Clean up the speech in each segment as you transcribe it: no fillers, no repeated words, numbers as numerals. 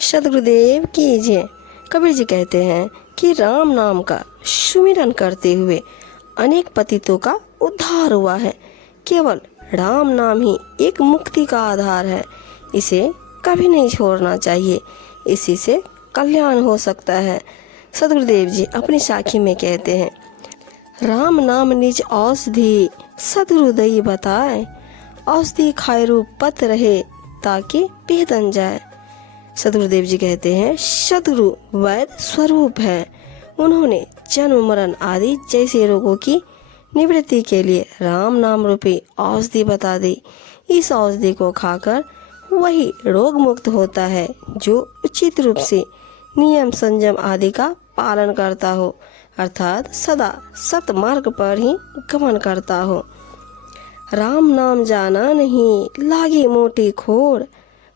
सद्गुरुदेव की जय। कबीर जी कहते हैं कि राम नाम का सुमिरन करते हुए अनेक पतितों का उद्धार हुआ है। केवल राम नाम ही एक मुक्ति का आधार है। इसे कभी नहीं छोड़ना चाहिए। इसी से कल्याण हो सकता है। सद्गुरुदेव जी अपनी साखी में कहते हैं, राम नाम निज औषधि सद्गुरुदई बताए, औषधि खाए रूप पत रहे ताकि बेदन जाए। सद्गुरुदेव जी कहते हैं, सद्गुरु वैद्य स्वरूप है। उन्होंने जन्म मरण आदि जैसे रोगों की निवृत्ति के लिए राम नाम रूपी औषधि बता दी। इस औषधि को खाकर वही रोग मुक्त होता है जो उचित रूप से नियम संयम आदि का पालन करता हो, अर्थात सदा सत मार्ग पर ही गमन करता हो। राम नाम जाना नहीं लागी मोटी खोर,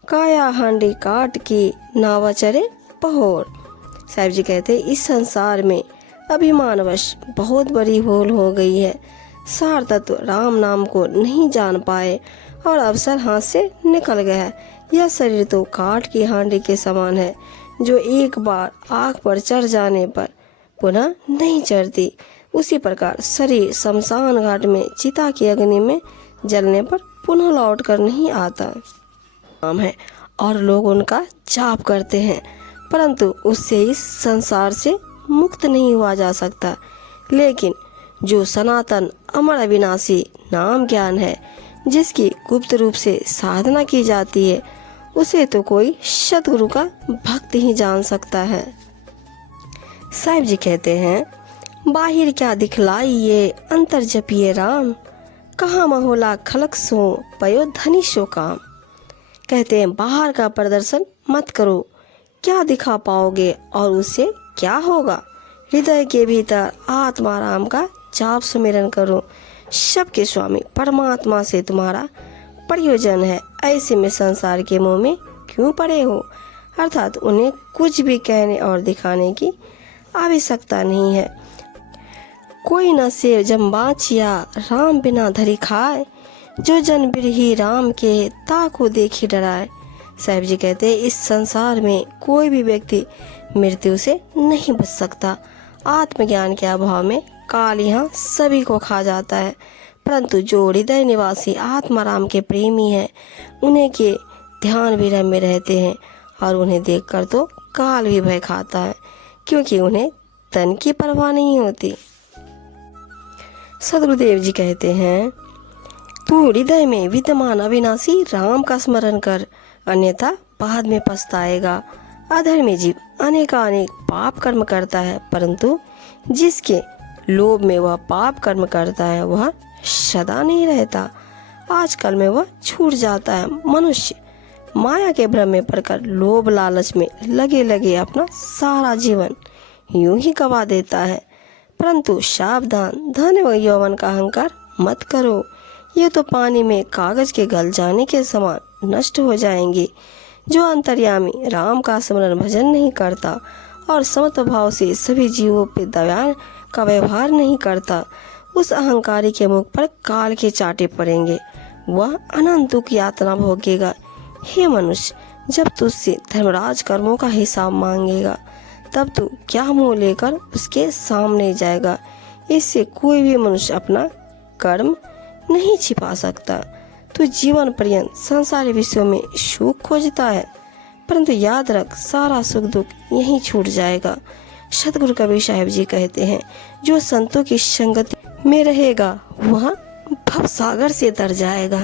काया हांडी काट की नावा चरे पहोर। साहिब जी कहते इस संसार में अभिमानवश बहुत बड़ी भूल हो गई है। सार तत्व राम नाम को नहीं जान पाए और अवसर हाथ से निकल गया। यह शरीर तो काठ की हांडी के समान है जो एक बार आग पर चढ़ जाने पर पुनः नहीं चढ़ती। उसी प्रकार शरीर शमशान घाट में चिता की अग्नि में जलने पर पुनः लौट कर नहीं आता नाम है और लोग उनका जाप करते हैं, परंतु उससे इस संसार से मुक्त नहीं हुआ जा सकता। लेकिन जो सनातन अमर अविनाशी नाम ज्ञान है, जिसकी गुप्त रूप से साधना की जाती है, उसे तो कोई सद्गुरु का भक्त ही जान सकता है। साहिब जी कहते हैं, बाहिर क्या दिखलाई ये अंतर जपिए राम, कहाँ महोला खलक सो पयो धनी सो काम। कहते हैं बाहर का प्रदर्शन मत करो, क्या दिखा पाओगे और उससे क्या होगा। हृदय के भीतर आत्मा राम का जाप सुमिरन करो। सबके स्वामी परमात्मा से तुम्हारा प्रयोजन है। ऐसे में संसार के मोह में क्यों पड़े हो, अर्थात उन्हें कुछ भी कहने और दिखाने की आवश्यकता नहीं है। कोई न सेव जम बाचिया राम बिना धरी खाए, जो जन बिरही राम के ताको देखी डराए। साहिब जी कहते हैं इस संसार में कोई भी व्यक्ति मृत्यु से नहीं बच सकता। आत्मज्ञान के अभाव में काल यहाँ सभी को खा जाता है, परंतु जो हृदय निवासी आत्मा राम के प्रेमी हैं, उन्हें के ध्यान विरह में रहते हैं और उन्हें देखकर तो काल भी भय खाता है, क्योंकि उन्हें तन की परवाह नहीं होती। सद्गुरुदेव जी कहते हैं, तू हृदय में विद्यमान अविनाशी राम का स्मरण कर, अन्यथा बाद में पछताएगा। अधर्मी जीव अनेकानेक पाप कर्म करता है, परंतु जिसके लोभ में वह पाप कर्म करता है वह सदा नहीं रहता, आजकल में वह छूट जाता है। मनुष्य माया के भ्रम में पड़कर लोभ लालच में लगे लगे अपना सारा जीवन यूं ही गवा देता है। परंतु सावधान, धन व यौवन का अहंकार मत करो, ये तो पानी में कागज के गल जाने के समान नष्ट हो जाएंगे। जो अंतर्यामी राम का स्मरण भजन नहीं करता और समत भाव से सभी जीवों पे दया का व्यवहार नहीं करता, उस अहंकारी के मुख पर काल के चाटे पड़ेंगे, वह अनंत दुख यातना भोगेगा। हे मनुष्य, जब तुझसे धर्मराज कर्मों का हिसाब मांगेगा, तब तू क्या मुंह लेकर उसके सामने जाएगा। इससे कोई भी मनुष्य अपना कर्म नहीं छिपा सकता। तू जीवन पर्यंत संसारी विषयों में सुख खोजता है, परंतु याद रख सारा सुख दुख यहीं छूट जाएगा। सतगुरु कबीर साहिब जी कहते हैं, जो संतों की संगति में रहेगा वह भव सागर से तर जाएगा।